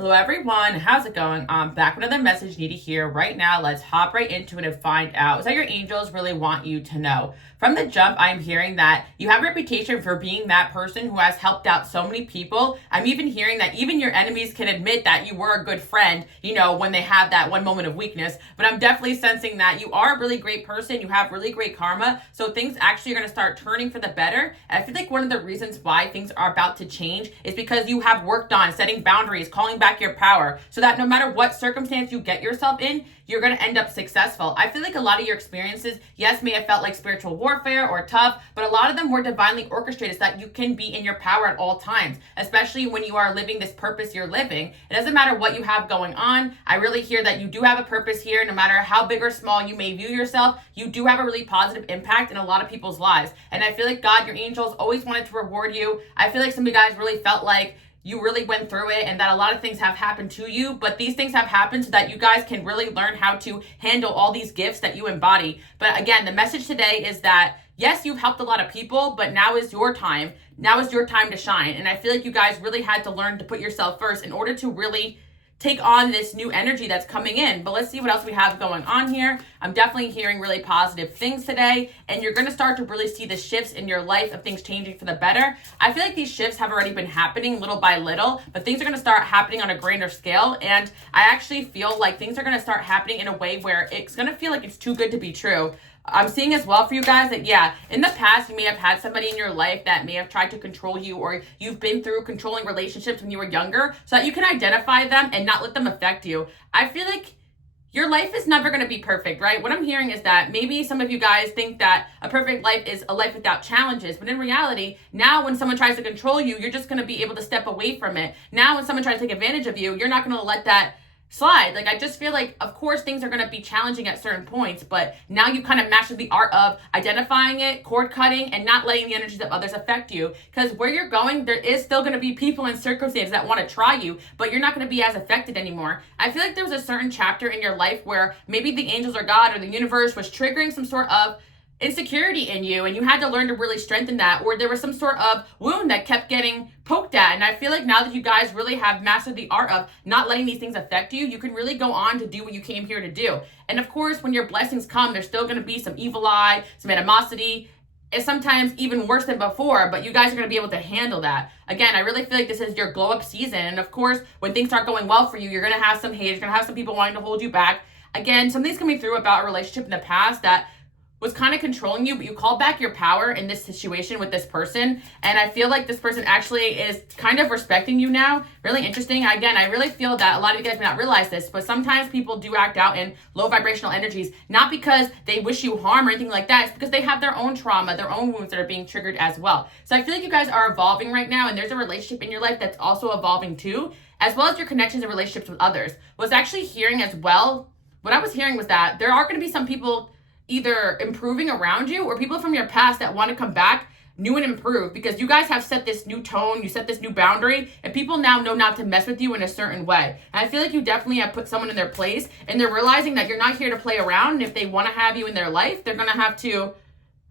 Hello everyone, how's it going? I'm back with another message needed here right now. Let's hop right into it and find out what your angels really want you to know. From the jump, I'm hearing that you have a reputation for being that person who has helped out so many people. I'm even hearing that even your enemies can admit that you were a good friend, when they have that one moment of weakness. But I'm definitely sensing that you are a really great person. You have really great karma. So things actually are going to start turning for the better. And I feel like one of the reasons why things are about to change is because you have worked on setting boundaries, calling back your power, so that no matter what circumstance you get yourself in, you're going to end up successful. I feel like a lot of your experiences, yes, may have felt like spiritual warfare or tough, but a lot of them were divinely orchestrated so that you can be in your power at all times, especially when you are living this purpose you're living. It doesn't matter what you have going on. I really hear that you do have a purpose here. No matter how big or small you may view yourself, you do have a really positive impact in a lot of people's lives. And I feel like God, your angels, always wanted to reward you. I feel like some of you guys really felt like you really went through it and that a lot of things have happened to you, but these things have happened so that you guys can really learn how to handle all these gifts that you embody. But again, the message today is that yes, you've helped a lot of people, but now is your time. Now is your time to shine. And I feel like you guys really had to learn to put yourself first in order to really take on this new energy that's coming in. But let's see what else we have going on here. I'm definitely hearing really positive things today, and you're going to start to really see the shifts in your life of things changing for the better. I feel like these shifts have already been happening little by little, but things are going to start happening on a grander scale. And I actually feel like things are going to start happening in a way where it's going to feel like it's too good to be true. I'm seeing as well for you guys that, yeah, in the past, you may have had somebody in your life that may have tried to control you, or you've been through controlling relationships when you were younger so that you can identify them and not let them affect you. I feel like your life is never going to be perfect, right? What I'm hearing is that maybe some of you guys think that a perfect life is a life without challenges. But in reality, now when someone tries to control you, you're just going to be able to step away from it. Now when someone tries to take advantage of you, you're not going to let that slide. Like, I just feel like, of course, things are going to be challenging at certain points, but now you kind of mastered the art of identifying it, cord cutting, and not letting the energies of others affect you. Because where you're going, there is still going to be people and circumstances that want to try you, but you're not going to be as affected anymore. I feel like there was a certain chapter in your life where maybe the angels or God or the universe was triggering some sort of insecurity in you, and you had to learn to really strengthen that, or there was some sort of wound that kept getting poked at. And I feel like now that you guys really have mastered the art of not letting these things affect you, you can really go on to do what you came here to do. And of course, when your blessings come, there's still going to be some evil eye, some animosity. It's sometimes even worse than before, but you guys are going to be able to handle that. Again, I really feel like this is your glow up season. And of course, when things aren't going well for you, you're going to have some hate, you're going to have some people wanting to hold you back. Again, something's coming through about a relationship in the past that was kind of controlling you, but you called back your power in this situation with this person. And I feel like this person actually is kind of respecting you now. Really interesting. Again, I really feel that a lot of you guys may not realize this, but sometimes people do act out in low vibrational energies, not because they wish you harm or anything like that. It's because they have their own trauma, their own wounds that are being triggered as well. So I feel like you guys are evolving right now, and there's a relationship in your life that's also evolving too, as well as your connections and relationships with others. Was actually hearing as well, what I was hearing was that there are going to be some people either improving around you or people from your past that want to come back new and improved, because you guys have set this new tone, you set this new boundary, and people now know not to mess with you in a certain way. And I feel like you definitely have put someone in their place, and they're realizing that you're not here to play around, and if they want to have you in their life, they're going to have to,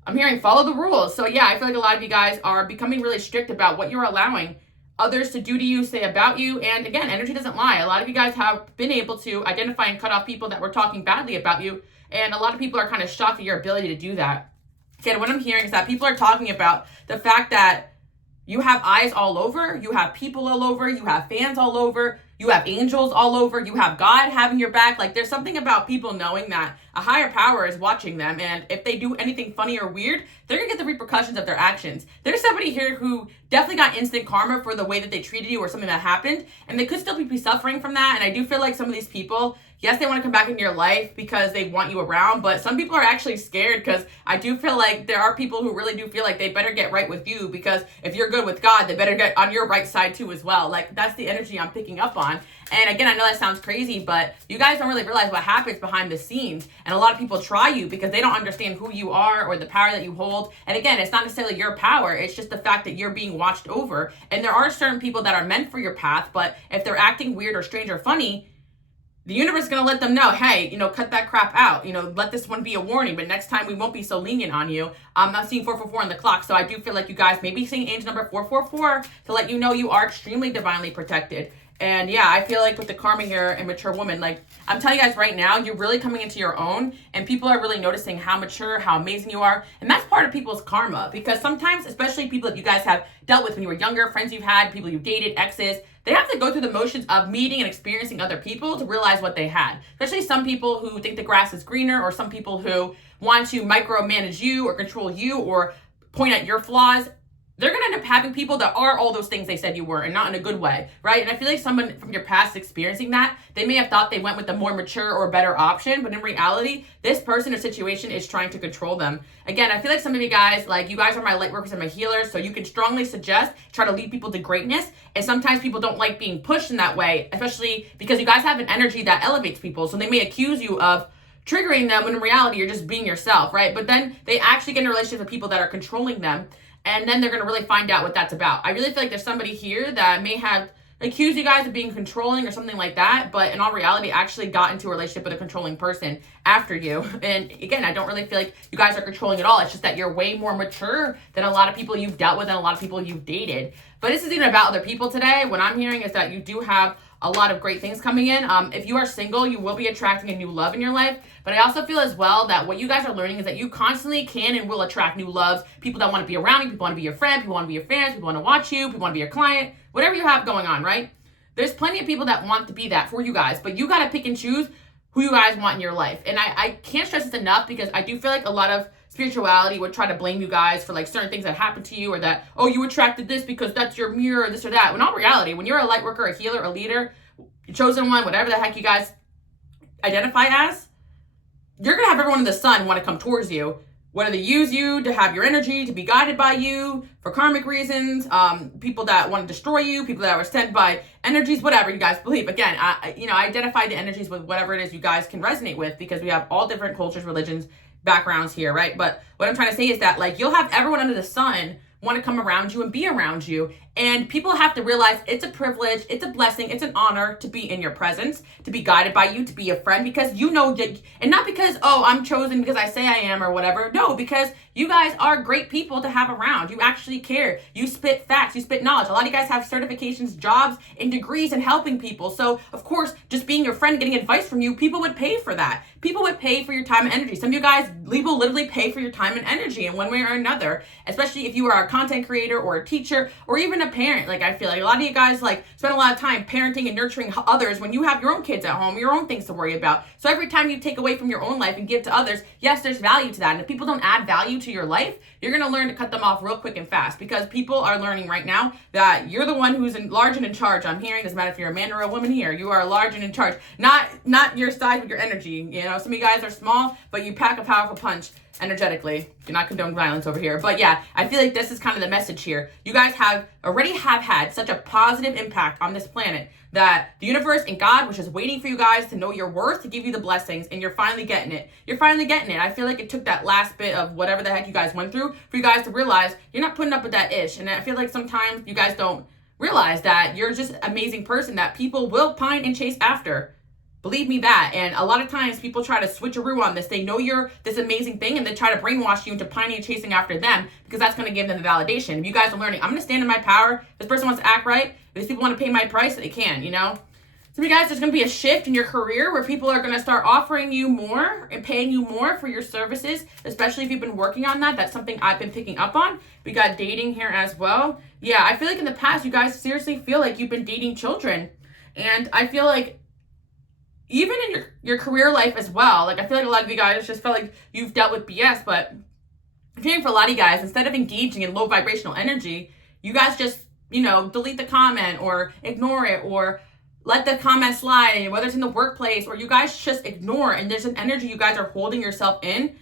I'm hearing, follow the rules. So yeah, I feel like a lot of you guys are becoming really strict about what you're allowing others to do to you, say about you. And again, energy doesn't lie. A lot of you guys have been able to identify and cut off people that were talking badly about you, and a lot of people are kind of shocked at your ability to do that. Again, what I'm hearing is that people are talking about the fact that you have eyes all over, you have people all over, you have fans all over, you have angels all over, you have God having your back. Like, there's something about people knowing that a higher power is watching them, and if they do anything funny or weird, they're gonna get the repercussions of their actions. There's somebody here who definitely got instant karma for the way that they treated you or something that happened, and they could still be suffering from that. And I do feel like some of these people, yes, they want to come back into your life because they want you around, but some people are actually scared, because I do feel like there are people who really do feel like they better get right with you, because if you're good with God, they better get on your right side too as well. Like, that's the energy I'm picking up on. And again, I know that sounds crazy, but you guys don't really realize what happens behind the scenes. And a lot of people try you because they don't understand who you are or the power that you hold. And again, it's not necessarily your power. It's just the fact that you're being watched over. And there are certain people that are meant for your path, but if they're acting weird or strange or funny, the universe is going to let them know, hey, cut that crap out. Let this one be a warning, but next time we won't be so lenient on you. I'm not seeing 444 on the clock, so I do feel like you guys may be seeing angel number 444 to let you know you are extremely divinely protected. And yeah, I feel like with the karma here and mature woman, like I'm telling you guys right now, you're really coming into your own, and people are really noticing how mature, how amazing you are. And that's part of people's karma, because sometimes, especially people that you guys have dealt with when you were younger, friends you've had, people you've dated, exes, they have to go through the motions of meeting and experiencing other people to realize what they had. Especially some people who think the grass is greener, or some people who want to micromanage you or control you or point at your flaws. They're going to end up having people that are all those things they said you were, and not in a good way, right? And I feel like someone from your past experiencing that, they may have thought they went with the more mature or better option, but in reality, this person or situation is trying to control them. Again, I feel like some of you guys, like you guys are my light workers and my healers, so you can strongly suggest, try to lead people to greatness, and sometimes people don't like being pushed in that way, especially because you guys have an energy that elevates people, so they may accuse you of triggering them when in reality you're just being yourself, right? But then they actually get in a relationship with people that are controlling them, and then they're going to really find out what that's about. I really feel like there's somebody here that may have accused you guys of being controlling or something like that, but in all reality actually got into a relationship with a controlling person after you. And again, I don't really feel like you guys are controlling at all. It's just that you're way more mature than a lot of people you've dealt with and a lot of people you've dated. But this isn't even about other people today. What I'm hearing is that you do have a lot of great things coming in. If you are single, you will be attracting a new love in your life. But I also feel as well that what you guys are learning is that you constantly can and will attract new loves. People that want to be around you, people want to be your friend, people want to be your fans, people want to watch you, people want to be your client, whatever you have going on, right? There's plenty of people that want to be that for you guys, but you got to pick and choose who you guys want in your life. And I can't stress this enough, because I do feel like a lot of spirituality would try to blame you guys for like certain things that happened to you, or that, oh, you attracted this because that's your mirror, or this or that. When in all reality, when you're a light worker, a healer, a leader, chosen one, whatever the heck you guys identify as, you're going to have everyone in the sun want to come towards you, whether they use you to have your energy, to be guided by you for karmic reasons, people that want to destroy you, people that are sent by energies, whatever you guys believe. Again, I identify the energies with whatever it is you guys can resonate with, because we have all different cultures, religions, backgrounds here, right? But what I'm trying to say is that like you'll have everyone under the sun want to come around you and be around you. And people have to realize it's a privilege, it's a blessing, it's an honor to be in your presence, to be guided by you, to be a friend, because you know that, and not because, oh, I'm chosen because I say I am or whatever. No, because you guys are great people to have around. You actually care. You spit facts, you spit knowledge. A lot of you guys have certifications, jobs, and degrees in helping people. So of course, just being your friend, getting advice from you, people would pay for that. People would pay for your time and energy. Some of you guys will literally pay for your time and energy in one way or another, especially if you are a content creator or a teacher or even a parent. Like I feel like a lot of you guys like spend a lot of time parenting and nurturing others when you have your own kids at home, your own things to worry about. So every time you take away from your own life and give to others, yes, there's value to that. And if people don't add value to your life, you're going to learn to cut them off real quick and fast, because people are learning right now that you're the one who's large and in charge. I'm hearing, doesn't matter if you're a man or a woman here, you are large and in charge. Not your size, but your energy. You know, some of you guys are small, but you pack a powerful punch energetically. Do not condone violence over here. But yeah, I feel like this is kind of the message here. You guys already have had such a positive impact on this planet that the universe and God was just waiting for you guys to know your worth, to give you the blessings, and you're finally getting it. You're finally getting it. I feel like it took that last bit of whatever the heck you guys went through for you guys to realize you're not putting up with that ish. And I feel like sometimes you guys don't realize that you're just an amazing person that people will pine and chase after. Believe me that. And a lot of times people try to switcheroo on this. They know you're this amazing thing, and they try to brainwash you into pining and chasing after them, because that's going to give them the validation. If you guys are learning, I'm going to stand in my power. If this person wants to act right, if these people want to pay my price, they can, you know? So you guys, there's going to be a shift in your career where people are going to start offering you more and paying you more for your services, especially if you've been working on that. That's something I've been picking up on. We got dating here as well. Yeah, I feel like in the past, you guys seriously feel like you've been dating children. And I feel like even in your career life as well, like I feel like a lot of you guys just felt like you've dealt with BS, but I'm hearing for a lot of you guys, instead of engaging in low vibrational energy, you guys just, delete the comment or ignore it or let the comment slide, and whether it's in the workplace or you guys just ignore, and there's an energy you guys are holding yourself in.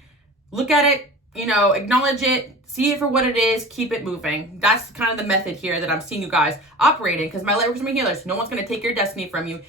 Look at it, acknowledge it, see it for what it is, keep it moving. That's kind of the method here that I'm seeing you guys operating, because my light workers and my healers, no one's going to take your destiny from you.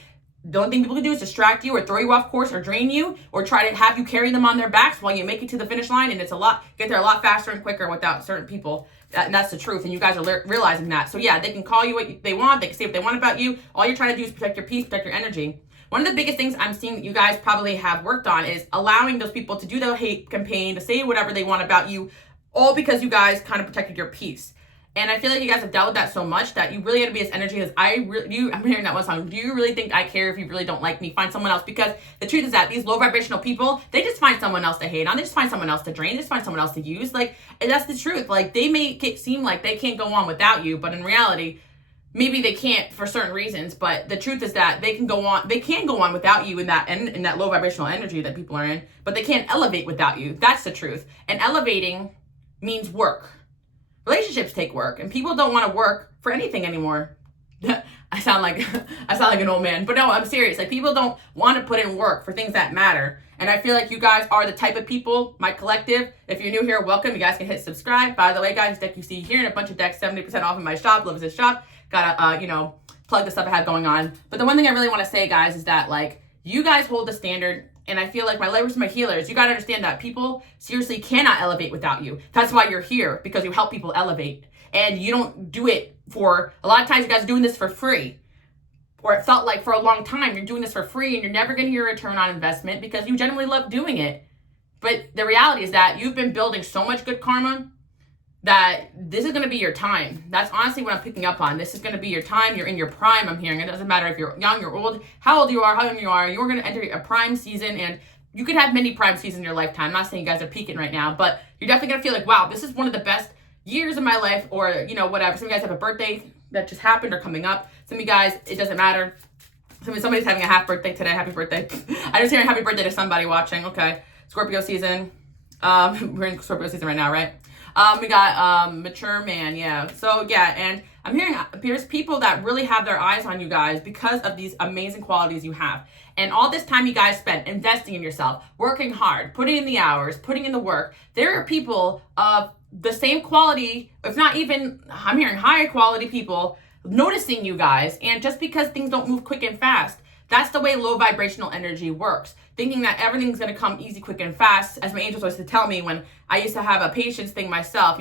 The only thing people can do is distract you or throw you off course or drain you or try to have you carry them on their backs while you make it to the finish line. And get there a lot faster and quicker without certain people. And that's the truth. And you guys are realizing that. So yeah, they can call you what they want. They can say what they want about you. All you're trying to do is protect your peace, protect your energy. One of the biggest things I'm seeing that you guys probably have worked on is allowing those people to do the hate campaign, to say whatever they want about you, all because you guys kind of protected your peace. And I feel like you guys have dealt with that so much that you really got to be this energy. Because I'm hearing that one song. Do you really think I care if you really don't like me? Find someone else. Because the truth is that these low vibrational people, they just find someone else to hate on. They just find someone else to drain. They just find someone else to use. Like, and that's the truth. Like, they make it seem like they can't go on without you, but in reality, maybe they can't for certain reasons. But the truth is that they can go on. They can go on without you in that low vibrational energy that people are in. But they can't elevate without you. That's the truth. And elevating means work. Relationships take work, and people don't want to work for anything anymore. I sound like an old man, but no, I'm serious. Like, people don't want to put in work for things that matter. And I feel like you guys are the type of people, my collective. If you're new here, welcome. You guys can hit subscribe. By the way, guys, deck you see here and a bunch of decks, 70% off in my shop. Love is this shop. Gotta plug the stuff I have going on. But the one thing I really want to say, guys, is that, like, you guys hold the standard. And I feel like my lovers and my healers, you got to understand that people seriously cannot elevate without you. That's why you're here, because you help people elevate. And you don't do it for, a lot of times you guys are doing this for free. Or it felt like for a long time you're doing this for free and you're never going to get a return on investment because you genuinely love doing it. But the reality is that you've been building so much good karma that this is going to be your time. That's honestly what I'm picking up on. This is going to be your time. You're in your prime, I'm hearing. It doesn't matter if you're young, you're old, how old you are, how young you are. You're going to enter a prime season, and you could have many prime seasons in your lifetime. I'm not saying you guys are peaking right now, but you're definitely going to feel like, wow, this is one of the best years of my life, or, whatever. Some of you guys have a birthday that just happened or coming up. Some of you guys, it doesn't matter. Somebody's having a half birthday today. Happy birthday. I just hearing happy birthday to somebody watching. Okay. Scorpio season. We're in Scorpio season right now, right? We got mature man, yeah. So yeah, and I'm hearing there's people that really have their eyes on you guys because of these amazing qualities you have. And all this time you guys spent investing in yourself, working hard, putting in the hours, putting in the work. There are people of the same quality, if not even, I'm hearing higher quality people noticing you guys. And just because things don't move quick and fast, that's the way low vibrational energy works. Thinking that everything's going to come easy, quick, and fast, as my angels used to tell me when I used to have a patience thing myself,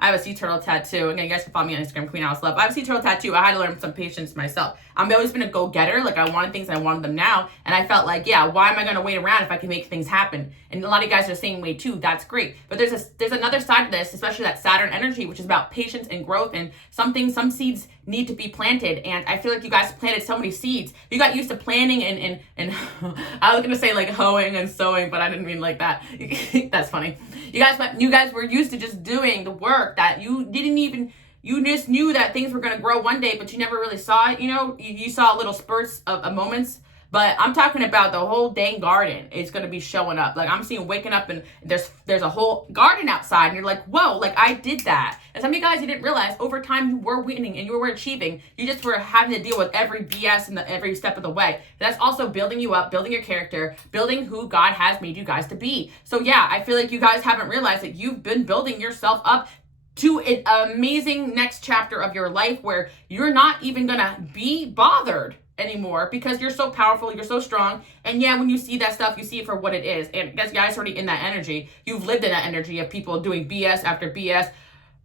I have a sea turtle tattoo. Again, you guys can follow me on Instagram, Queen Alice Love. I have a sea turtle tattoo. I had to learn some patience myself. I've always been a go-getter. Like, I wanted things and I wanted them now. And I felt like, yeah, why am I going to wait around if I can make things happen? And a lot of you guys are the same way too. That's great. But there's another side of this, especially that Saturn energy, which is about patience and growth, and some seeds need to be planted. And I feel like you guys planted so many seeds. You got used to planting and I was going to say like hoeing and sowing, but I didn't mean like that. That's funny. You guys were used to just doing the work that you just knew that things were going to grow one day, but you never really saw it. You saw little spurts of moments. But I'm talking about the whole dang garden is going to be showing up. Like, I'm seeing waking up and there's a whole garden outside and you're like, whoa, like I did that. And some of you guys, you didn't realize over time you were winning and you were achieving. You just were having to deal with every BS in every step of the way. That's also building you up, building your character, building who God has made you guys to be. So yeah, I feel like you guys haven't realized that you've been building yourself up to an amazing next chapter of your life where you're not even going to be bothered anymore because you're so powerful, you're so strong. And yeah, when you see that stuff, you see it for what it is. And guys already in that energy. You've lived in that energy of people doing BS after BS,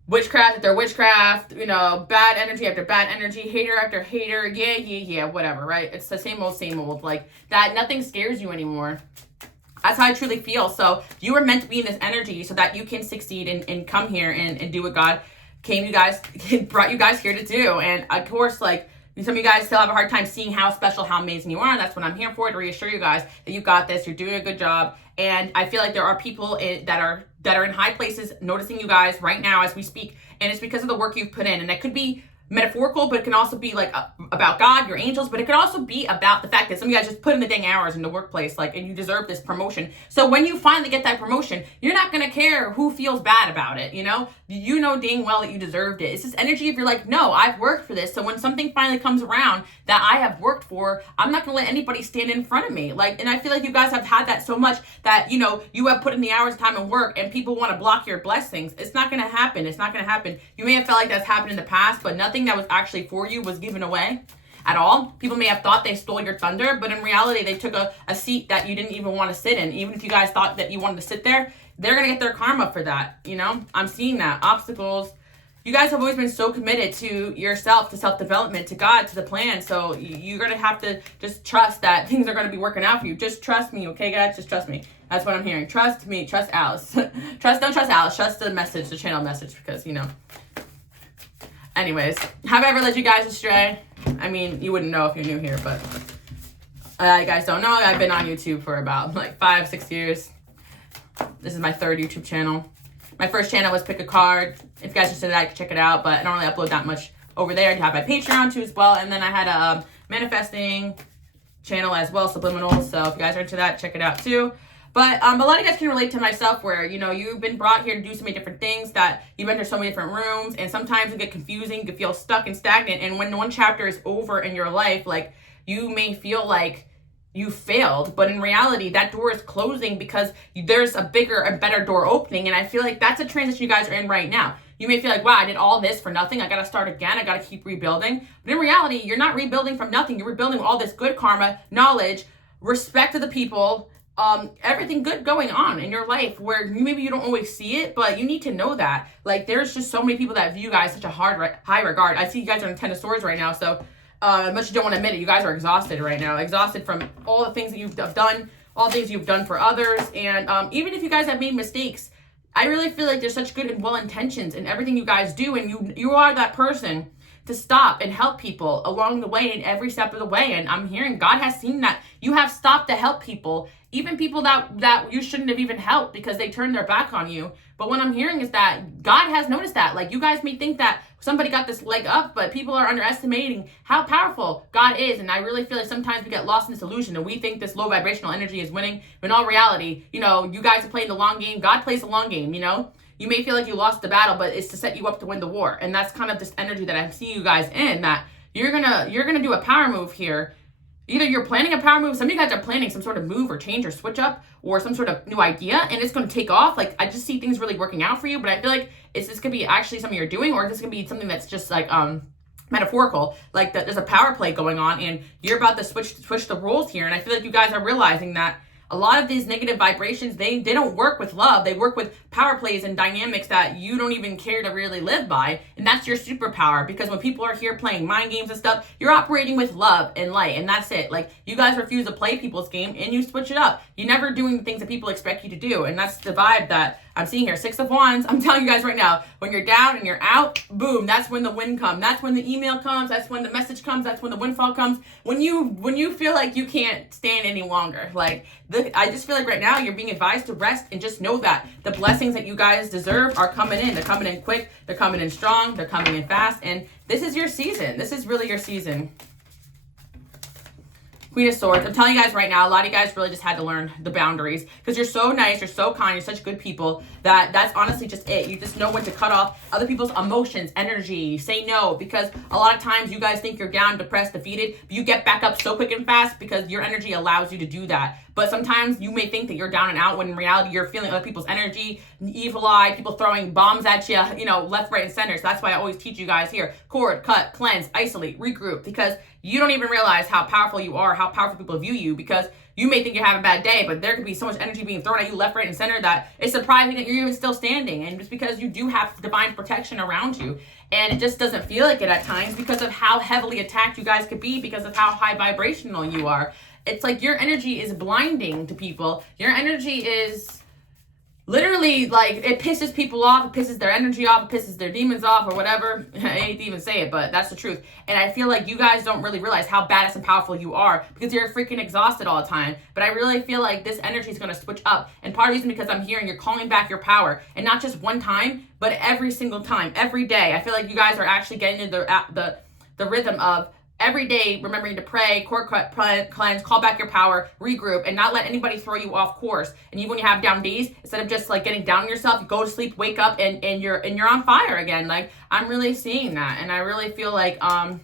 witchcraft after witchcraft, bad energy after bad energy, hater after hater, yeah, whatever, right? It's the same old, like that. Nothing scares you anymore. That's how I truly feel. So you were meant to be in this energy so that you can succeed and come here and do what God brought you guys here to do. And of course, like, some of you guys still have a hard time seeing how special, how amazing you are. And that's what I'm here for, to reassure you guys that you got this. You're doing a good job. And I feel like there are people that are in high places noticing you guys right now as we speak. And it's because of the work you've put in. And that could be metaphorical, but it can also be like about God, your angels, but it could also be about the fact that some of you guys just put in the dang hours in the workplace, like, and you deserve this promotion. So when you finally get that promotion, you're not going to care who feels bad about it. You know dang well that you deserved it. It's this energy if you're like, no, I've worked for this. So when something finally comes around that I have worked for, I'm not going to let anybody stand in front of me. Like, and I feel like you guys have had that so much that, you have put in the hours, time, and work, and people want to block your blessings. It's not going to happen. It's not going to happen. You may have felt like that's happened in the past, but nothing that was actually for you was given away at all. People may have thought they stole your thunder, but in reality, they took a seat that you didn't even want to sit in. Even if you guys thought that you wanted to sit there, they're going to get their karma for that. I'm seeing that. Obstacles. You guys have always been so committed to yourself, to self-development, to God, to the plan. So you're going to have to just trust that things are going to be working out for you. Just trust me, okay, guys? Just trust me. That's what I'm hearing. Trust me. Trust Alice. Don't trust Alice. Trust the message, the channel message, because, Anyways, have I ever led you guys astray? I mean, you wouldn't know if you're new here, but you guys don't know. I've been on YouTube for about like 5-6 years. This is my 3rd YouTube channel. My first channel was Pick a Card. If you guys are interested in that, you can check it out, but I don't really upload that much over there. I have my Patreon too as well, and then I had a manifesting channel as well, Subliminals. So if you guys are into that, check it out too. But a lot of you guys can relate to myself where, you know, you've been brought here to do so many different things that you've been to so many different rooms, and sometimes it get confusing, you can feel stuck and stagnant. And when one chapter is over in your life, like, you may feel like you failed, but in reality, that door is closing because there's a bigger and better door opening. And I feel like that's a transition you guys are in right now. You may feel like, wow, I did all this for nothing. I got to start again. I got to keep rebuilding. But in reality, you're not rebuilding from nothing. You're rebuilding all this good karma, knowledge, respect to the people, everything good going on in your life where maybe you don't always see it, but you need to know that. Like, there's just so many people that view you guys such a high regard. I see you guys are in 10 of Swords right now, so much you don't want to admit it, you guys are exhausted right now. Exhausted from all the things that you've done, all the things you've done for others. And even if you guys have made mistakes, I really feel like there's such good and well intentions in everything you guys do. And you are that person to stop and help people along the way in every step of the way. And I'm hearing God has seen that you have stopped to help people, even people that you shouldn't have even helped because they turned their back on you. But what I'm hearing is that God has noticed that. Like, you guys may think that somebody got this leg up, but people are underestimating how powerful God is. And I really feel like sometimes we get lost in this illusion and we think this low vibrational energy is winning. But in all reality, you know, you guys are playing the long game. God plays the long game, you know? You may feel like you lost the battle, but it's to set you up to win the war. And that's kind of this energy that I see you guys in, that you're gonna do a power move here. Either you're planning a power move, some of you guys are planning some sort of move or change or switch up or some sort of new idea, and it's going to take off. Like, I just see things really working out for you, but I feel like this going to be actually something you're doing, or is this going to be something that's just like metaphorical, like that there's a power play going on and you're about to switch the roles here. And I feel like you guys are realizing that a lot of these negative vibrations, they don't work with love. They work with power plays and dynamics that you don't even care to really live by. And that's your superpower, because when people are here playing mind games and stuff, you're operating with love and light, and that's it. Like, you guys refuse to play people's game and you switch it up. You're never doing the things that people expect you to do. And that's the vibe that I'm seeing here. 6 of Wands, I'm telling you guys right now, when you're down and you're out, boom, that's when the win comes. That's when the email comes. That's when the message comes. That's when the windfall comes. When you feel like you can't stand any longer. Like, I just feel like right now you're being advised to rest and just know that the blessings that you guys deserve are coming in. They're coming in quick. They're coming in strong. They're coming in fast. And this is your season. This is really your season. Queen of Swords. I'm telling you guys right now, a lot of you guys really just had to learn the boundaries, because you're so nice, you're so kind, you're such good people that that's honestly just it. You just know when to cut off other people's emotions, energy, say no, because a lot of times you guys think you're down, depressed, defeated, but you get back up so quick and fast because your energy allows you to do that. But sometimes you may think that you're down and out when in reality you're feeling other people's energy, evil eye, people throwing bombs at you, you know, left, right, and center. So that's why I always teach you guys here, cord, cut, cleanse, isolate, regroup, because you don't even realize how powerful you are, how powerful people view you, because you may think you're having a bad day, but there could be so much energy being thrown at you left, right, and center that it's surprising that you're even still standing. And just because you do have divine protection around you, and it just doesn't feel like it at times because of how heavily attacked you guys could be, because of how high vibrational you are. It's like your energy is blinding to people. Your energy is literally like, it pisses people off, it pisses their energy off, it pisses their demons off, or whatever. I hate to even say it, but that's the truth. And I feel like you guys don't really realize how badass and powerful you are because you're freaking exhausted all the time. But I really feel like this energy is going to switch up. And part of the reason, because I'm hearing you're calling back your power, and not just one time, but every single time, every day. I feel like you guys are actually getting into the rhythm of every day remembering to pray, cord cut, cleanse, call back your power, regroup, and not let anybody throw you off course. And even when you have down days, instead of just like getting down on yourself, you go to sleep, wake up, and you're on fire again. Like, I'm really seeing that, and I really feel like and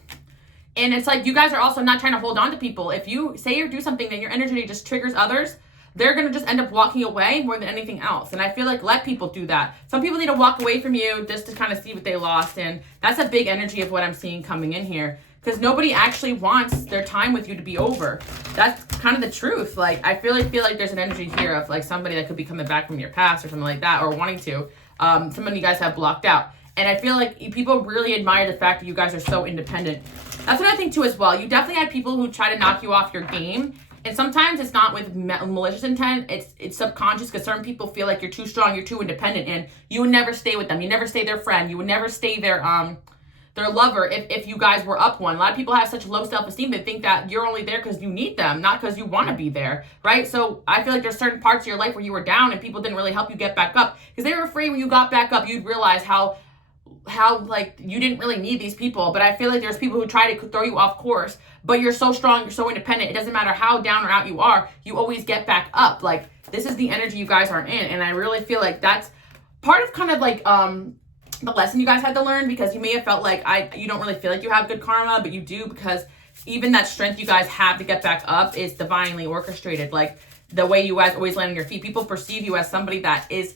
it's like you guys are also not trying to hold on to people. If you say or do something that your energy just triggers others, they're going to just end up walking away more than anything else. And I feel like let people do that. Some people need to walk away from you just to kind of see what they lost. And that's a big energy of what I'm seeing coming in here. Because nobody actually wants their time with you to be over. That's kind of the truth. Like, I feel like there's an energy here of like somebody that could be coming back from your past or something like that, or wanting to. Some of you guys have blocked out. And I feel like people really admire the fact that you guys are so independent. That's another thing too as well. You definitely had people who try to knock you off your game. And sometimes it's not with malicious intent. It's subconscious, because certain people feel like you're too strong, you're too independent, and you would never stay with them. You never stay their friend. You would never stay their their lover if you guys were up one. A lot of people have such low self-esteem, they think that you're only there because you need them, not because you want to be there, right? So I feel like there's certain parts of your life where you were down and people didn't really help you get back up because they were afraid when you got back up, you'd realize how like you didn't really need these people. But I feel like there's people who try to throw you off course, but you're so strong, you're so independent. It doesn't matter how down or out you are, you always get back up. Like, this is the energy you guys are in. And I really feel like that's part of kind of like the lesson you guys had to learn, because you may have felt like you don't really feel like you have good karma, but you do, because even that strength you guys have to get back up is divinely orchestrated. Like, the way you guys always land on your feet, people perceive you as somebody that is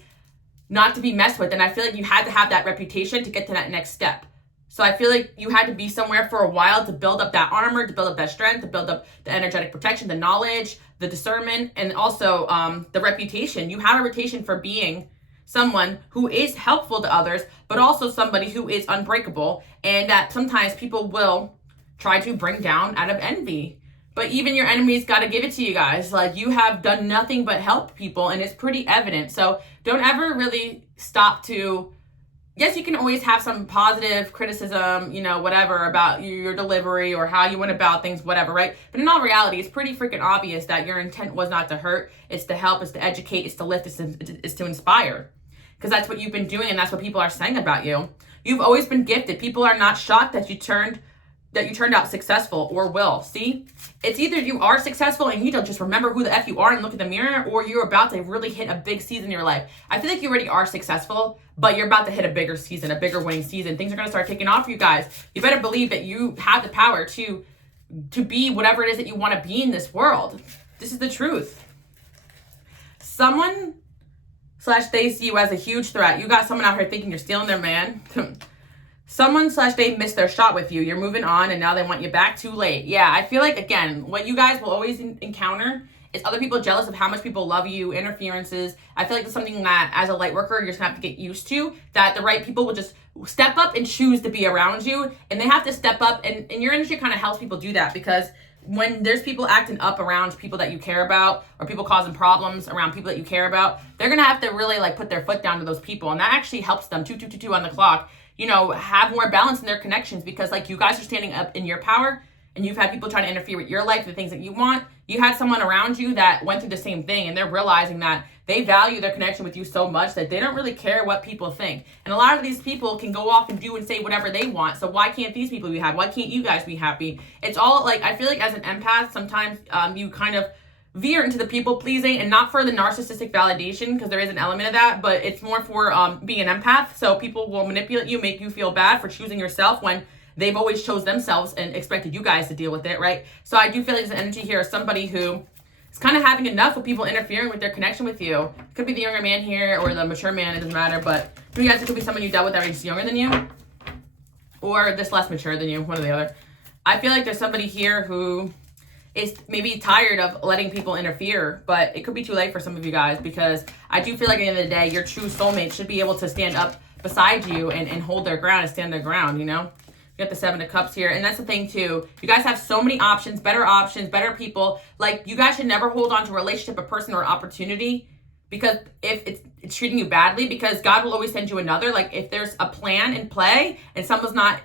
not to be messed with. And I feel like you had to have that reputation to get to that next step. So I feel like you had to be somewhere for a while to build up that armor, to build up that strength, to build up the energetic protection, the knowledge, the discernment, and also the reputation. You have a reputation for being someone who is helpful to others, but also somebody who is unbreakable, and that sometimes people will try to bring down out of envy. But even your enemies got to give it to you guys. Like, you have done nothing but help people, and it's pretty evident. So don't ever really stop to, yes, you can always have some positive criticism, you know, whatever, about your delivery or how you went about things, whatever, right? But in all reality, it's pretty freaking obvious that your intent was not to hurt. It's to help, it's to educate, it's to lift, it's to inspire. Because that's what you've been doing, and that's what people are saying about you. You've always been gifted. People are not shocked that you turned out successful or will. See, it's either you are successful and you don't just remember who the F you are and look at the mirror, or you're about to really hit a big season in your life. I feel like you already are successful, but you're about to hit a bigger season, a bigger winning season. Things are going to start taking off for you guys. You better believe that you have the power to be whatever it is that you want to be in this world. This is the truth. Someone / they see you as a huge threat. You got someone out here thinking you're stealing their man. Someone / they missed their shot with you. You're moving on and now they want you back too late. Yeah, I feel like, again, what you guys will always encounter is other people jealous of how much people love you, interferences. I feel like it's something that as a light worker, you're just gonna have to get used to, that the right people will just step up and choose to be around you, and they have to step up, and your industry kind of helps people do that, because when there's people acting up around people that you care about, or people causing problems around people that you care about, they're gonna have to really like put their foot down to those people, and that actually helps them 2 on the clock, you know, have more balance in their connections, because like you guys are standing up in your power, and you've had people trying to interfere with your life, the things that you want. You had someone around you that went through the same thing, and they're realizing that they value their connection with you so much that they don't really care what people think. And a lot of these people can go off and do and say whatever they want. So why can't these people be happy? Why can't you guys be happy? It's all like, I feel like as an empath, sometimes you kind of veer into the people pleasing, and not for the narcissistic validation, because there is an element of that, but it's more for being an empath. So people will manipulate you, make you feel bad for choosing yourself when they've always chose themselves and expected you guys to deal with it, right? So I do feel like there's an energy here of somebody who is kind of having enough of people interfering with their connection with you. It could be the younger man here or the mature man, it doesn't matter, but for you guys, it could be someone you dealt with that is younger than you or just less mature than you, one or the other. I feel like there's somebody here who is maybe tired of letting people interfere, but it could be too late for some of you guys, because I do feel like at the end of the day, your true soulmate should be able to stand up beside you and hold their ground and stand their ground, you know? You got the 7 of Cups here. And that's the thing too. You guys have so many options, better people. Like, you guys should never hold on to a relationship, a person, or opportunity, because if it's treating you badly, because God will always send you another. Like, if there's a plan in play and someone's not,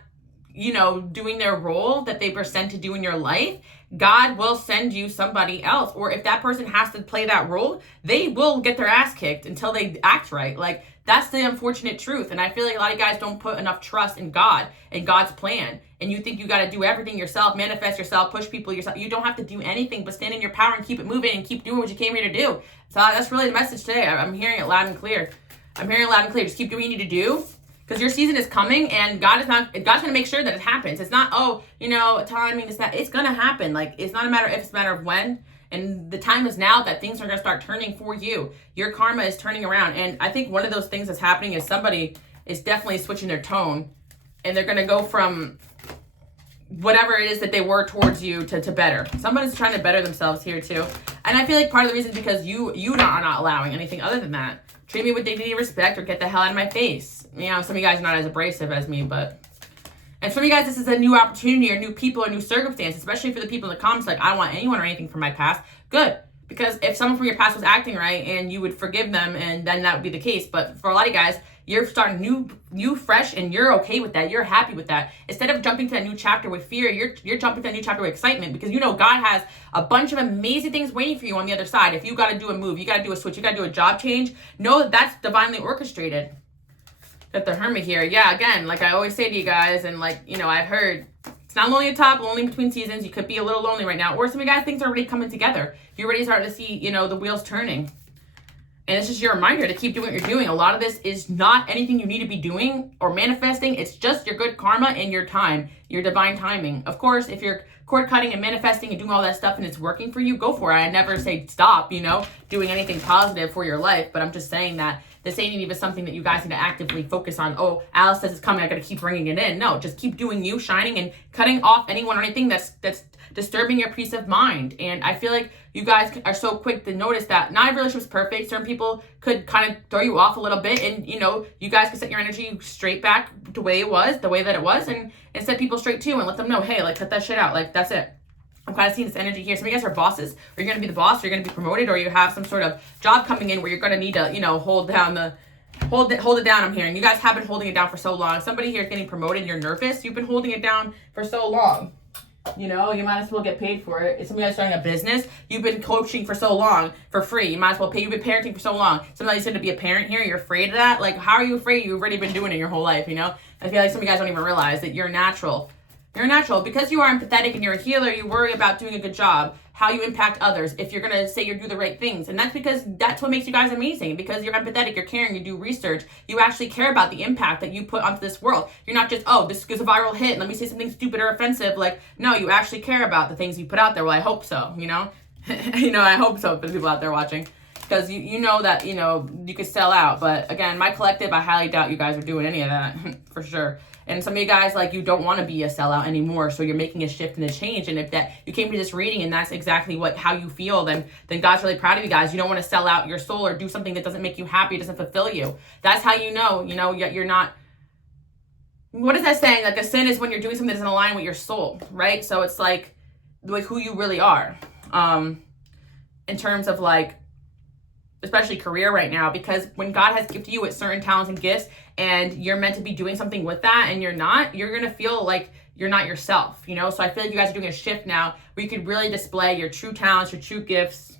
you know, doing their role that they were sent to do in your life, God will send you somebody else. Or if that person has to play that role, they will get their ass kicked until they act right. Like, that's the unfortunate truth. And I feel like a lot of guys don't put enough trust in God and God's plan. And you think you got to do everything yourself, manifest yourself, push people yourself. You don't have to do anything but stand in your power and keep it moving and keep doing what you came here to do. So that's really the message today. I'm hearing it loud and clear. Just keep doing what you need to do, because your season is coming, and God's going to make sure that it happens. It's not, oh, you know, timing, it's going to happen. Like, it's not a matter of if, it's a matter of when. And the time is now that things are going to start turning for you. Your karma is turning around. And I think one of those things that's happening is somebody is definitely switching their tone, and they're going to go from whatever it is that they were towards you to better. Somebody's trying to better themselves here too. And I feel like part of the reason is because you are not allowing anything other than that. Treat me with dignity and respect, or get the hell out of my face. You know, some of you guys are not as abrasive as me, but... And some of you guys, this is a new opportunity, or new people, or new circumstance, especially for the people in the comments like, I don't want anyone or anything from my past. Good. Because if someone from your past was acting right and you would forgive them, and then that would be the case. But for a lot of guys, you're starting new, fresh, and you're okay with that. You're happy with that. Instead of jumping to that new chapter with fear, you're jumping to that new chapter with excitement, because you know God has a bunch of amazing things waiting for you on the other side. If you got to do a move, you got to do a switch, you got to do a job change, know that that's divinely orchestrated. Got the Hermit here. Yeah, again, like I always say to you guys, and like, you know, I've heard, it's not lonely at top, lonely between seasons. You could be a little lonely right now. Or some of you guys, things are already coming together. You're already starting to see, you know, the wheels turning. And it's just your reminder to keep doing what you're doing. A lot of this is not anything you need to be doing or manifesting. It's just your good karma and your time, your divine timing. Of course, if you're cord cutting and manifesting and doing all that stuff and it's working for you, go for it. I never say stop, you know, doing anything positive for your life. But I'm just saying that this ain't even something that you guys need to actively focus on. Oh, Alice says it's coming, I gotta keep bringing it in. No, just keep doing you, shining, and cutting off anyone or anything that's disturbing your peace of mind. And I feel like you guys are so quick to notice that not every relationship is perfect. Certain people could kind of throw you off a little bit, and you know, you guys can set your energy straight back to the way that it was, and set people straight too, and let them know, hey, like, cut that shit out, like, that's it. I'm kind of seeing this energy here. Some of you guys are bosses, or you're going to be the boss, or you're going to be promoted, or you have some sort of job coming in where you're going to need to, you know, hold it down. I'm hearing you guys have been holding it down for so long. Somebody here is getting promoted and you're nervous. You've been holding it down for so long. You know, you might as well get paid for it. If some of you guys starting a business, you've been coaching for so long for free. You might as well pay. You've been parenting for so long. Somebody's going to be a parent here. You're afraid of that. Like, how are you afraid? You've already been doing it your whole life, you know? I feel like some of you guys don't even realize that you're natural. You're natural. Because you are empathetic and you're a healer, you worry about doing a good job, how you impact others, if you're going to say you do the right things. And that's because that's what makes you guys amazing. Because you're empathetic, you're caring, you do research, you actually care about the impact that you put onto this world. You're not just, oh, this is a viral hit, let me say something stupid or offensive. Like, no, you actually care about the things you put out there. Well, I hope so, you know? You know, I hope so for the people out there watching. Because you know that, you know, you could sell out. But again, my collective, I highly doubt you guys are doing any of that, for sure. And some of you guys, like, you don't want to be a sellout anymore, so you're making a shift and a change. And if that you came to this reading and that's exactly how you feel, then God's really proud of you guys. You don't want to sell out your soul or do something that doesn't make you happy, doesn't fulfill you. That's how you know, you're not. What is that saying? Like, a sin is when you're doing something that doesn't align with your soul, right? So it's like who you really are, in terms of like, especially career right now, because when God has gifted you with certain talents and gifts and you're meant to be doing something with that and you're not, you're going to feel like you're not yourself, you know? So I feel like you guys are doing a shift now where you could really display your true talents, your true gifts.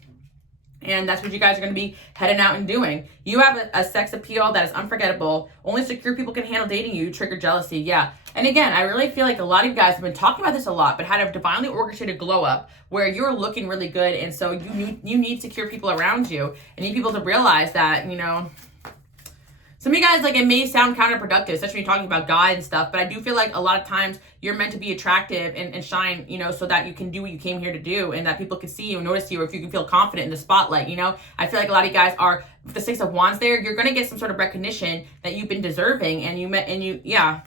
And that's what you guys are going to be heading out and doing. You have a sex appeal that is unforgettable. Only secure people can handle dating you. Trigger jealousy. Yeah. And again, I really feel like a lot of you guys have been talking about this a lot, but had a divinely orchestrated glow up where you're looking really good. And so you need secure people around you, and need people to realize that, you know, some of you guys, like, it may sound counterproductive, especially when you're talking about God and stuff, but I do feel like a lot of times you're meant to be attractive and shine, you know, so that you can do what you came here to do, and that people can see you and notice you, or if you can feel confident in the spotlight, you know? I feel like a lot of you guys are, with the Six of Wands there, you're going to get some sort of recognition that you've been deserving, yeah.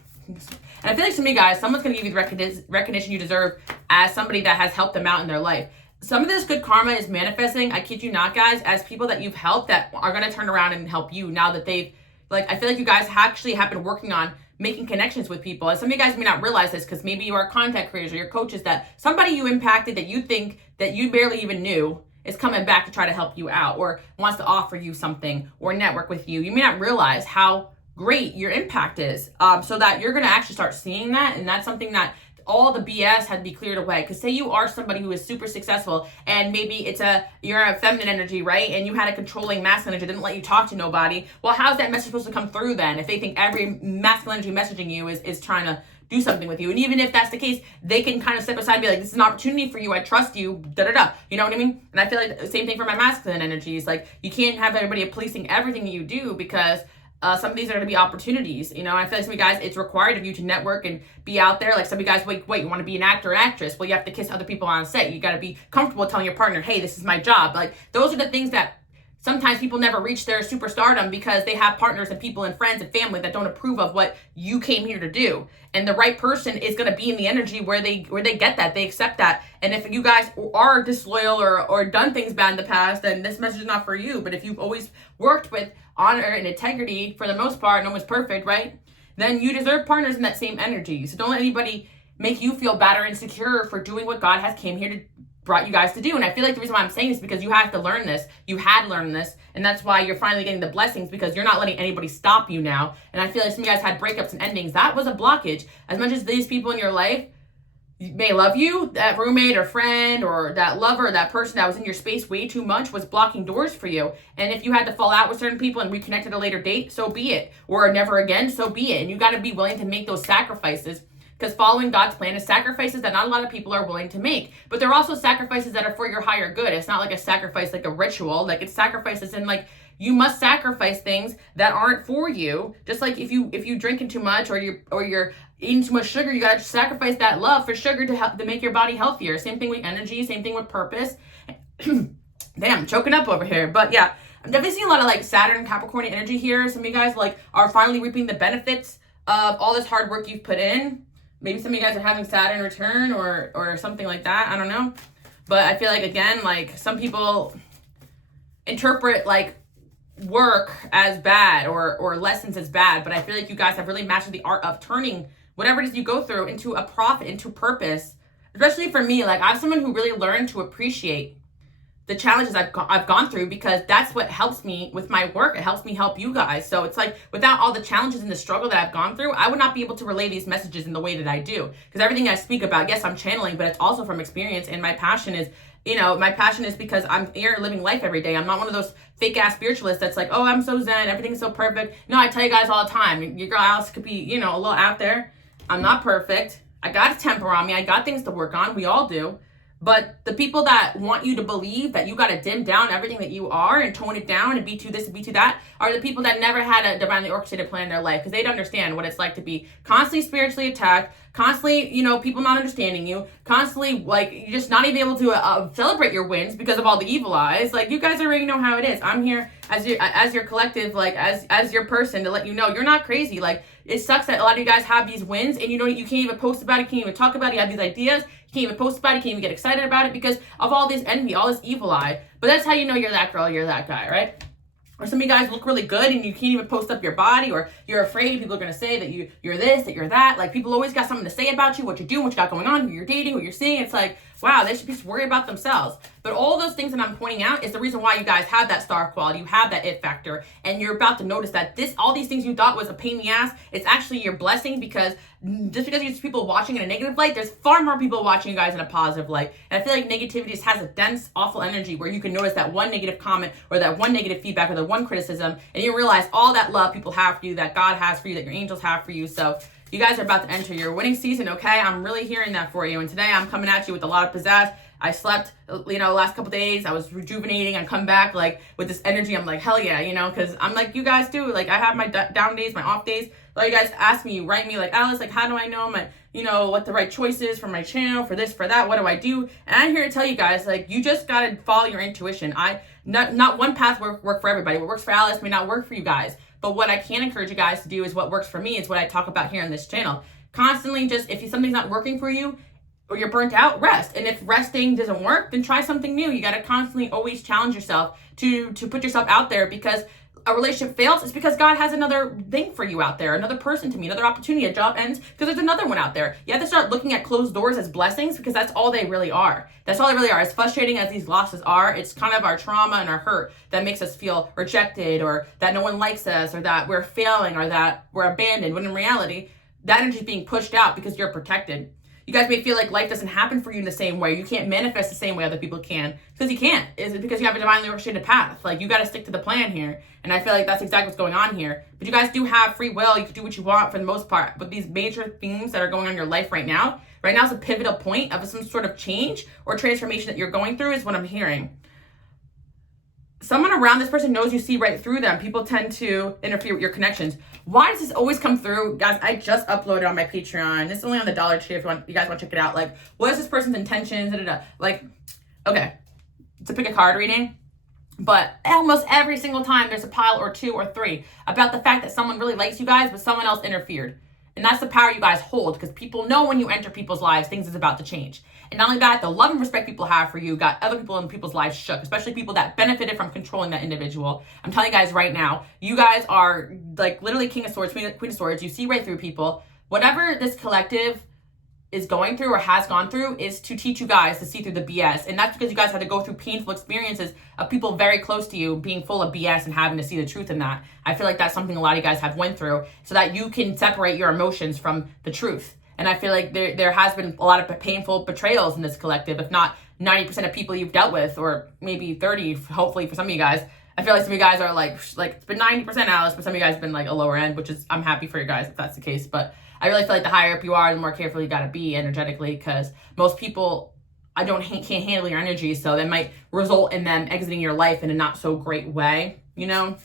And I feel like some of you guys, someone's going to give you the recognition you deserve as somebody that has helped them out in their life. Some of this good karma is manifesting, I kid you not, guys, as people that you've helped that are going to turn around and help you now that they've, like, I feel like you guys actually have been working on making connections with people. And some of you guys may not realize this because maybe you are content creators or you're coaches, that somebody you impacted that you think that you barely even knew is coming back to try to help you out, or wants to offer you something or network with you. You may not realize how great your impact is, so that you're going to actually start seeing that. And that's something that all the BS had to be cleared away. Because say you are somebody who is super successful, and maybe you're a feminine energy, right? And you had a controlling masculine energy, didn't let you talk to nobody. Well, how's that message supposed to come through then if they think every masculine energy messaging you is trying to do something with you? And even if that's the case, they can kind of step aside and be like, this is an opportunity for you, I trust you, da-da-da. You know what I mean? And I feel like the same thing for my masculine energies. Like, you can't have everybody policing everything that you do, because some of these are going to be opportunities, you know. I feel like some of you guys, it's required of you to network and be out there. Like, some of you guys, wait, you want to be an actor or actress? Well, you have to kiss other people on set. You got to be comfortable telling your partner, hey, this is my job. Like, those are the things that sometimes people never reach their superstardom because they have partners and people and friends and family that don't approve of what you came here to do. And the right person is going to be in the energy where they get that, they accept that. And if you guys are disloyal or done things bad in the past, then this message is not for you. But if you've always worked with honor and integrity, for the most part, no one's perfect, right? Then you deserve partners in that same energy. So don't let anybody make you feel bad or insecure for doing what God has came here brought you guys to do. And I feel like the reason why I'm saying this is because you have to learn this. You had learned this. And that's why you're finally getting the blessings, because you're not letting anybody stop you now. And I feel like some of you guys had breakups and endings. That was a blockage. As much as these people in your life may love you, that roommate or friend or that lover, that person that was in your space way too much was blocking doors for you. And if you had to fall out with certain people and reconnect at a later date, so be it. Or never again, so be it. And you got to be willing to make those sacrifices, because following God's plan is sacrifices that not a lot of people are willing to make. But they're also sacrifices that are for your higher good. It's not like a sacrifice like a ritual. Like, it's sacrifices in, like, you must sacrifice things that aren't for you. Just like if you drinking too much or you're eating too much sugar, you gotta sacrifice that love for sugar to help to make your body healthier. Same thing with energy, same thing with purpose. Damn, I'm choking up over here. But yeah, I'm definitely seeing a lot of like Saturn Capricorn energy here. Some of you guys like are finally reaping the benefits of all this hard work you've put in. Maybe some of you guys are having Saturn return or something like that. I don't know. But I feel like, again, like some people interpret like work as bad or lessons as bad. But I feel like you guys have really mastered the art of turning whatever it is you go through into a profit, into purpose. Especially for me, like I'm someone who really learned to appreciate the challenges I've gone through, because that's what helps me with my work. It helps me help you guys. So it's like without all the challenges and the struggle that I've gone through, I would not be able to relay these messages in the way that I do. Because everything I speak about, yes, I'm channeling, but it's also from experience. And my passion is, because I'm here living life every day. I'm not one of those fake ass spiritualists that's like, oh, I'm so zen, everything's so perfect. No, I tell you guys all the time, your girl Alice could be, a little out there. I'm not perfect. I got a temper on me. I got things to work on. We all do. But the people that want you to believe that you got to dim down everything that you are and tone it down and be to this and be to that are the people that never had a divinely orchestrated plan in their life, because they don't understand what it's like to be constantly spiritually attacked, constantly, people not understanding you, constantly, like, you just not even able to celebrate your wins because of all the evil eyes. Like, you guys already know how it is. I'm here as your collective, like, as your person to let you know you're not crazy. Like, it sucks that a lot of you guys have these wins and you can't even post about it, you can't even talk about it, you have these ideas, you can't even post about it, you can't even get excited about it because of all this envy, all this evil eye. But that's how you know you're that girl, you're that guy, right? Or some of you guys look really good and you can't even post up your body, or you're afraid people are going to say that you're this, that you're that. Like, people always got something to say about you, what you're doing, what you got going on, who you're dating, who you're seeing. It's like, wow, they should just worry about themselves. But all those things that I'm pointing out is the reason why you guys have that star quality, you have that it factor, and you're about to notice that all these things you thought was a pain in the ass, it's actually your blessing, because just because there's people watching in a negative light, there's far more people watching you guys in a positive light. And I feel like negativity just has a dense, awful energy where you can notice that one negative comment or that one negative feedback or the one criticism, and you realize all that love people have for you, that God has for you, that your angels have for you. So you guys are about to enter your winning season, okay? I'm really hearing that for you. And today I'm coming at you with a lot of pizzazz. I slept, last couple days. I was rejuvenating. I come back, like, with this energy. I'm like, hell yeah, because I'm like you guys do. Like, I have my down days, my off days. Like, you guys ask me, write me, like, Alice, like, how do I know my, what the right choice is for my channel, for this, for that? What do I do? And I'm here to tell you guys, like, you just got to follow your intuition. Not one path work for everybody. What works for Alice may not work for you guys. But what I can encourage you guys to do is what works for me, is what I talk about here on this channel. Constantly, just if something's not working for you or you're burnt out, rest. And if resting doesn't work, then try something new. You got to constantly always challenge yourself to put yourself out there, because a relationship fails, it's because God has another thing for you out there, another person to meet, another opportunity. A job ends because there's another one out there. You have to start looking at closed doors as blessings, because that's all they really are. That's all they really are. As frustrating as these losses are, it's kind of our trauma and our hurt that makes us feel rejected, or that no one likes us, or that we're failing, or that we're abandoned, when in reality, that energy is being pushed out because you're protected. You guys may feel like life doesn't happen for you in the same way. You can't manifest the same way other people can, because you can't. Is it because you have a divinely orchestrated path? Like, you got to stick to the plan here. And I feel like that's exactly what's going on here. But you guys do have free will. You can do what you want for the most part. But these major themes that are going on in your life right now is a pivotal point of some sort of change or transformation that you're going through, is what I'm hearing. Someone around this person knows you see right through them. People tend to interfere with your connections. Why does this always come through? Guys, I just uploaded on my Patreon. This is only on the Dollar Tree if you guys want to check it out. Like, what is this person's intentions? Like, okay, to pick a card reading. But almost every single time there's a pile or two or three about the fact that someone really likes you guys, but someone else interfered. And that's the power you guys hold, because people know when you enter people's lives, things is about to change. And not only that, the love and respect people have for you got other people in people's lives shook, especially people that benefited from controlling that individual. I'm telling you guys right now, you guys are like literally King of Swords, Queen of Swords. You see right through people. Whatever this collective is going through or has gone through is to teach you guys to see through the BS. And that's because you guys had to go through painful experiences of people very close to you being full of BS and having to see the truth in that. I feel like that's something a lot of you guys have went through so that you can separate your emotions from the truth. And I feel like there has been a lot of painful betrayals in this collective, if not 90% of people you've dealt with, or maybe 30, hopefully for some of you guys. I feel like some of you guys are like it's been 90% Alice, but some of you guys have been like a lower end, which is, I'm happy for you guys if that's the case. But I really feel like the higher up you are, the more careful you got to be energetically, because most people, can't handle your energy. So that might result in them exiting your life in a not so great way, you know?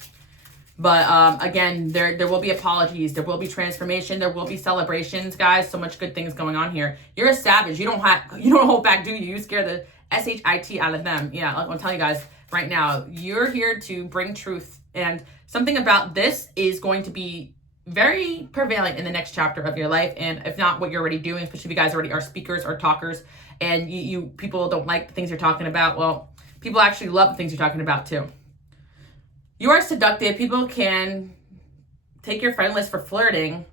But again, there will be apologies. There will be transformation. There will be celebrations, guys. So much good things going on here. You're a savage. You don't hold back, do you? You scare the shit out of them. Yeah, I'll tell you guys right now. You're here to bring truth, and something about this is going to be very prevalent in the next chapter of your life. And if not what you're already doing, especially if you guys already are speakers or talkers, and you people don't like the things you're talking about, well, people actually love the things you're talking about too. You are seductive. People can take your friend list for flirting.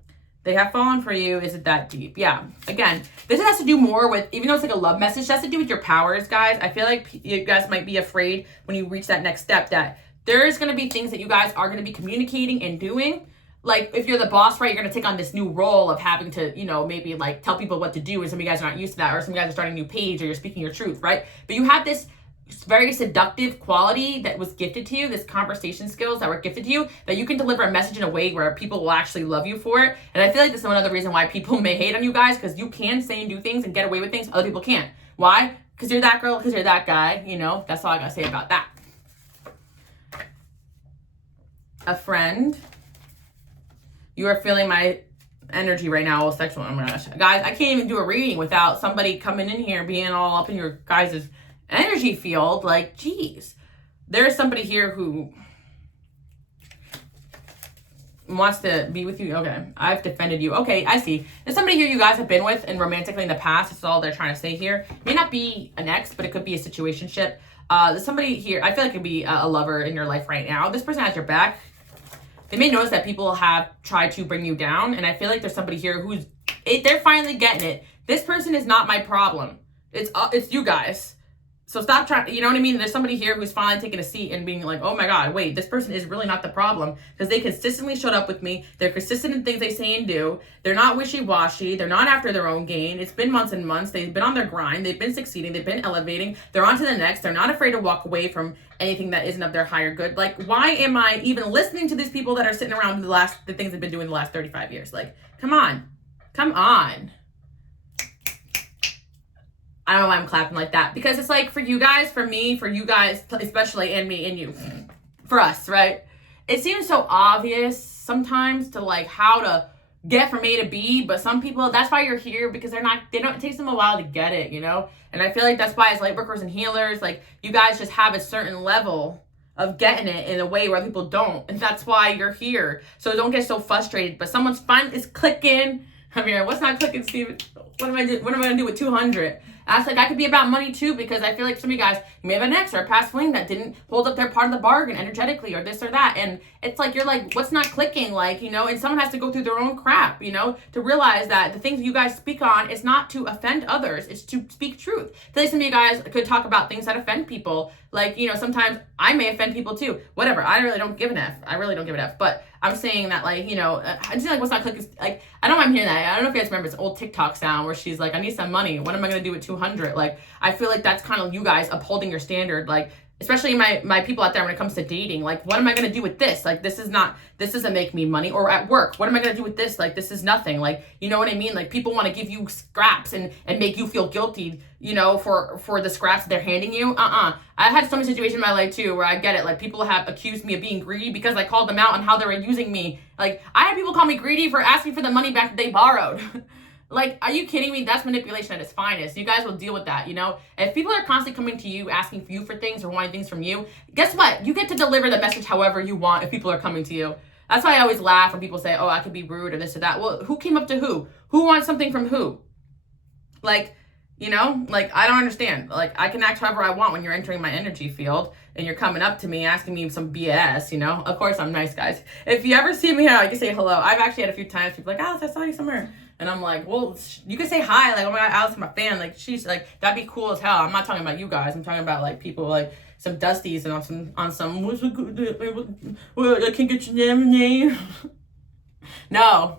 They have fallen for you. Is it that deep? Yeah. Again, this has to do more with, even though it's like a love message, it has to do with your powers, guys. I feel like you guys might be afraid when you reach that next step that there's going to be things that you guys are going to be communicating and doing. Like, if you're the boss, right, you're going to take on this new role of having to, maybe like tell people what to do, and some of you guys are not used to that, or some of you guys are starting a new page, or you're speaking your truth, right? But you have this very seductive quality that was gifted to you, this conversation skills that were gifted to you, that you can deliver a message in a way where people will actually love you for it. And I feel like this is another reason why people may hate on you guys, because you can say and do things and get away with things other people can't. Why? Because you're that girl, because you're that guy, that's all I gotta say about that. A friend. You are feeling my energy right now, all sexual. Oh my gosh. Guys, I can't even do a reading without somebody coming in here being all up in your guys' energy field. Like, geez. There's somebody here who wants to be with you. Okay, I've defended you. Okay, I see. There's somebody here you guys have been with and romantically in the past. That's all they're trying to say here. It may not be an ex, but it could be a situationship. There's somebody here. I feel like it could be a lover in your life right now. This person has your back. They may notice that people have tried to bring you down, and I feel like there's somebody here they're finally getting it. This person is not my problem. It's you guys. So stop trying, you know what I mean? There's somebody here who's finally taking a seat and being like, oh my God, wait, this person is really not the problem, because they consistently showed up with me. They're consistent in things they say and do. They're not wishy-washy. They're not after their own gain. It's been months and months. They've been on their grind. They've been succeeding. They've been elevating. They're on to the next. They're not afraid to walk away from anything that isn't of their higher good. Like, why am I even listening to these people that are sitting around the things they've been doing the last 35 years? Like, come on. Come on. I don't know why I'm clapping like that, because it's like for you guys, for me, for you guys, especially, and me and you, for us, right? It seems so obvious sometimes to like how to get from A to B, but some people, that's why you're here, because it takes them a while to get it, And I feel like that's why as light workers and healers, like you guys just have a certain level of getting it in a way where people don't. And that's why you're here. So don't get so frustrated, but someone's fine is clicking. Amira, what's not clicking, Steven? What am I gonna do with 200? I was like, that could be about money too, because I feel like some of you guys, you may have an ex or a past flame that didn't hold up their part of the bargain energetically, or this or that. And it's like, you're like, what's not clicking? Like, and someone has to go through their own crap, to realize that the things you guys speak on is not to offend others. It's to speak truth. I feel like some of you guys could talk about things that offend people. Like, sometimes I may offend people too. Whatever. I really don't give an F. I really don't give an F. But I'm saying that, like, I just like what's not clicking. Like, I don't mind hearing that. I don't know if you guys remember this old TikTok sound where she's like, I need some money. What am I going to do with 200? Like, I feel like that's kind of you guys upholding your standard. Like, especially my people out there when it comes to dating. Like, what am I going to do with this? Like, this doesn't make me money. Or at work, what am I going to do with this? Like, this is nothing. Like, you know what I mean? Like, people want to give you scraps and make you feel guilty, for the scraps they're handing you. I had so many situations in my life too where I get it. Like, people have accused me of being greedy because I called them out on how they were using me. Like, I had people call me greedy for asking for the money back that they borrowed. Like, are you kidding me? That's manipulation at its finest. You guys will deal with that, If people are constantly coming to you, asking you for things or wanting things from you, guess what? You get to deliver the message however you want if people are coming to you. That's why I always laugh when people say, oh, I could be rude or this or that. Well, who came up to who? Who wants something from who? Like, like, I don't understand. Like, I can act however I want when you're entering my energy field and you're coming up to me asking me some BS, Of course, I'm nice, guys. If you ever see me out, you can say hello. I've actually had a few times people like, Alice, I saw you somewhere. And I'm like, well, you can say hi, like, oh my God, Alex, my fan. Like, she's like, that'd be cool as hell. I'm not talking about you guys. I'm talking about like people like some Dusties and on some I can't get your name. No.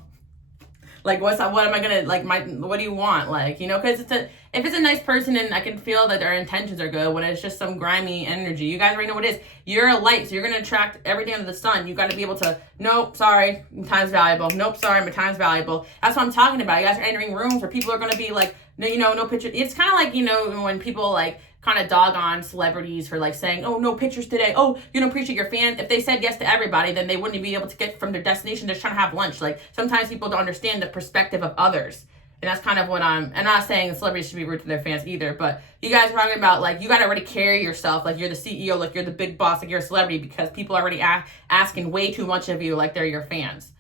Like, what am I gonna, like, what do you want? Like, you know, because if it's a nice person and I can feel that their intentions are good, when it's just some grimy energy, you guys already know what it is. You're a light, so you're gonna attract everything under the sun. You gotta be able to, nope, sorry, my time's valuable. Nope, sorry, my time's valuable. That's what I'm talking about. You guys are entering rooms where people are gonna be like, no, you know, no picture. It's kind of like, you know, when people like kind of dog on celebrities for like saying, oh, no pictures today. Oh, you don't appreciate your fans. If they said yes to everybody, then they wouldn't be able to get from their destination just trying to have lunch. Like, sometimes people don't understand the perspective of others. And that's kind of what I'm not saying celebrities should be rude to their fans either, but you guys are talking about, like, you got to already carry yourself like you're the CEO, like you're the big boss, like you're a celebrity, because people are already asking way too much of you like they're your fans.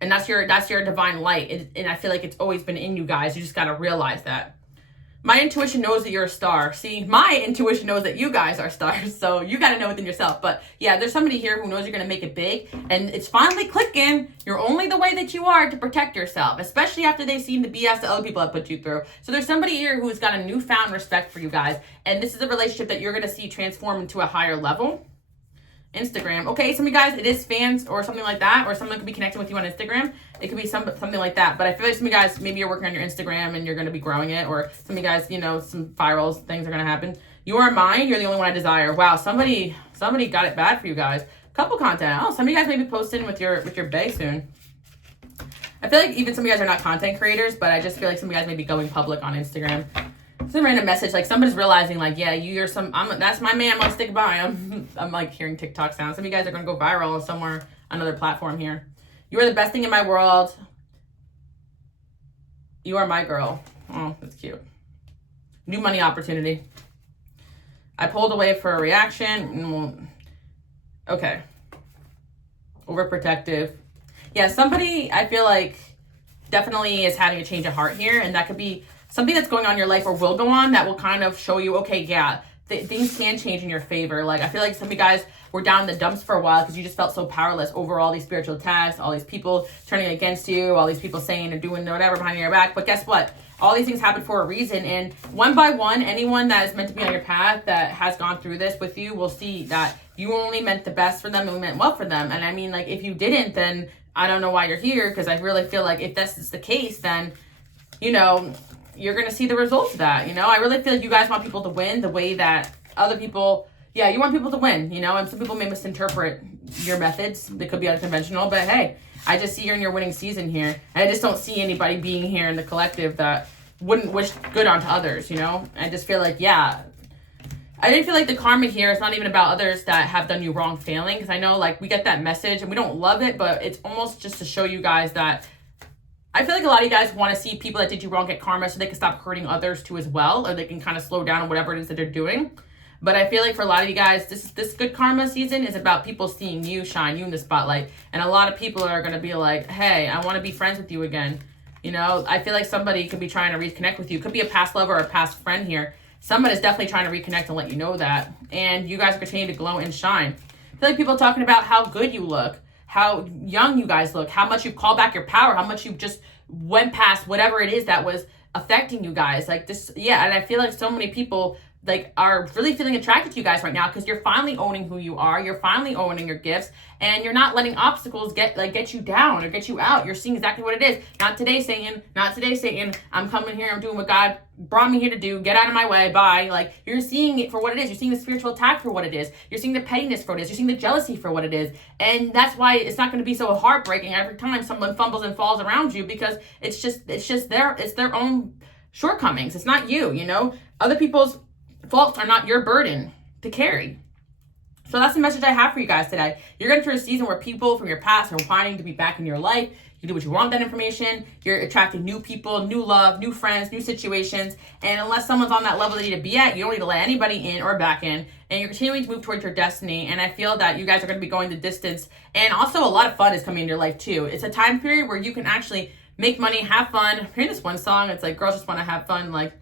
And that's your divine light. And I feel like it's always been in you guys. You just got to realize that. My intuition knows that you're a star. See, my intuition knows that you guys are stars. So you got to know within yourself. But yeah, there's somebody here who knows you're going to make it big. And it's finally clicking. You're only the way that you are to protect yourself, especially after they've seen the BS that other people have put you through. So there's somebody here who's got a newfound respect for you guys. And this is a relationship that you're going to see transform into a higher level. Instagram. Okay, some of you guys, it is fans or something like that, or someone could be connecting with you on Instagram. It could be something like that. But I feel like some of you guys, maybe you're working on your Instagram and you're going to be growing it, or some of you guys, you know, some viral things are going to happen. You are mine. You're the only one I desire. Wow, somebody got it bad for you guys. Couple content. Oh, some of you guys may be posting with your bae soon. I feel like even some of you guys are not content creators, but I just feel like some of you guys may be going public on Instagram. It's a random message, like somebody's realizing, like, yeah, that's my man, I'm gonna stick by him. I'm like hearing TikTok sounds. Some of you guys are gonna go viral somewhere, another platform here. You are the best thing in my world. You are my girl. Oh, that's cute. New money opportunity. I pulled away for a reaction. Okay. Overprotective. Yeah, somebody I feel like definitely is having a change of heart here, and that could be something that's going on in your life or will go on that will kind of show you, okay, yeah, things can change in your favor. Like, I feel like some of you guys were down in the dumps for a while because you just felt so powerless over all these spiritual attacks, all these people turning against you, all these people saying and doing whatever behind your back. But guess what? All these things happen for a reason. And one by one, anyone that is meant to be on your path that has gone through this with you will see that you only meant the best for them and meant well for them. And I mean, like, if you didn't, then I don't know why you're here, because I really feel like if this is the case, then, you know, you're going to see the results of that. You know, I really feel like you guys want people to win the way that other people, yeah, you want people to win, you know, and some people may misinterpret your methods. They could be unconventional, but hey, I just see you're in your winning season here. And I just don't see anybody being here in the collective that wouldn't wish good onto others, you know? I just feel like, yeah, I didn't feel like the karma here is not even about others that have done you wrong failing, because I know, like, we get that message and we don't love it, but it's almost just to show you guys that I feel like a lot of you guys want to see people that did you wrong get karma so they can stop hurting others too as well, or they can kind of slow down on whatever it is that they're doing. But I feel like for a lot of you guys, this good karma season is about people seeing you shine, you in the spotlight. And a lot of people are going to be like, hey, I want to be friends with you again. You know, I feel like somebody could be trying to reconnect with you. Could be a past lover or a past friend here. Somebody's definitely trying to reconnect and let you know that. And you guys continue to glow and shine. I feel like people are talking about how good you look, how young you guys look, how much you've called back your power, how much you've just went past whatever it is that was affecting you guys. Like this, yeah, and I feel like so many people like are really feeling attracted to you guys right now because you're finally owning who you are, you're finally owning your gifts, and you're not letting obstacles get you down or get you out. You're seeing exactly what it is. Not today, Satan. Not today, Satan. I'm coming here, I'm doing what God brought me here to do. Get out of my way. Bye. Like, you're seeing it for what it is. You're seeing the spiritual attack for what it is. You're seeing the pettiness for what it is. You're seeing the jealousy for what it is. And that's why it's not going to be so heartbreaking every time someone fumbles and falls around you, because it's just their own shortcomings. It's not you, you know? Other people's faults are not your burden to carry. So that's the message I have for you guys today. You're going through a season where people from your past are wanting to be back in your life. You do what you want with that information. You're attracting new people, new love, new friends, new situations. And unless someone's on that level they need to be at, you don't need to let anybody in or back in. And you're continuing to move towards your destiny. And I feel that you guys are going to be going the distance. And also a lot of fun is coming in your life too. It's a time period where you can actually make money, have fun. I'm hearing this one song. It's like, girls just want to have fun. Like,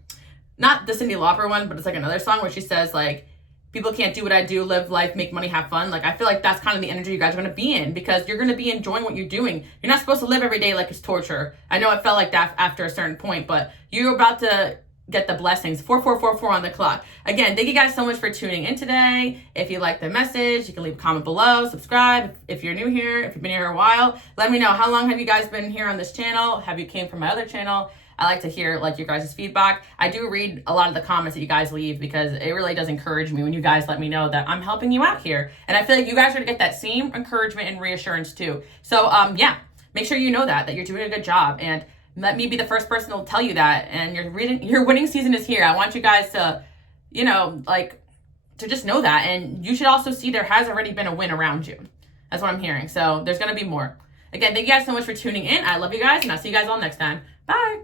not the Cyndi Lauper one, but it's like another song where she says, like, people can't do what I do, live life, make money, have fun. Like, I feel like that's kind of the energy you guys are going to be in, because you're going to be enjoying what you're doing. You're not supposed to live every day like it's torture. I know it felt like that after a certain point, but you're about to get the blessings. 4444 on the clock. Again, thank you guys so much for tuning in today. If you like the message, you can leave a comment below, subscribe. If you're new here, if you've been here a while, let me know, how long have you guys been here on this channel? Have you came from my other channel? I like to hear like your guys' feedback. I do read a lot of the comments that you guys leave, because it really does encourage me when you guys let me know that I'm helping you out here. And I feel like you guys are gonna get that same encouragement and reassurance too. So yeah, make sure you know that you're doing a good job, and let me be the first person to tell you that. And your winning season is here. I want you guys to, you know, like, to just know that. And you should also see there has already been a win around you. That's what I'm hearing. So there's gonna be more. Again, thank you guys so much for tuning in. I love you guys, and I'll see you guys all next time. Bye.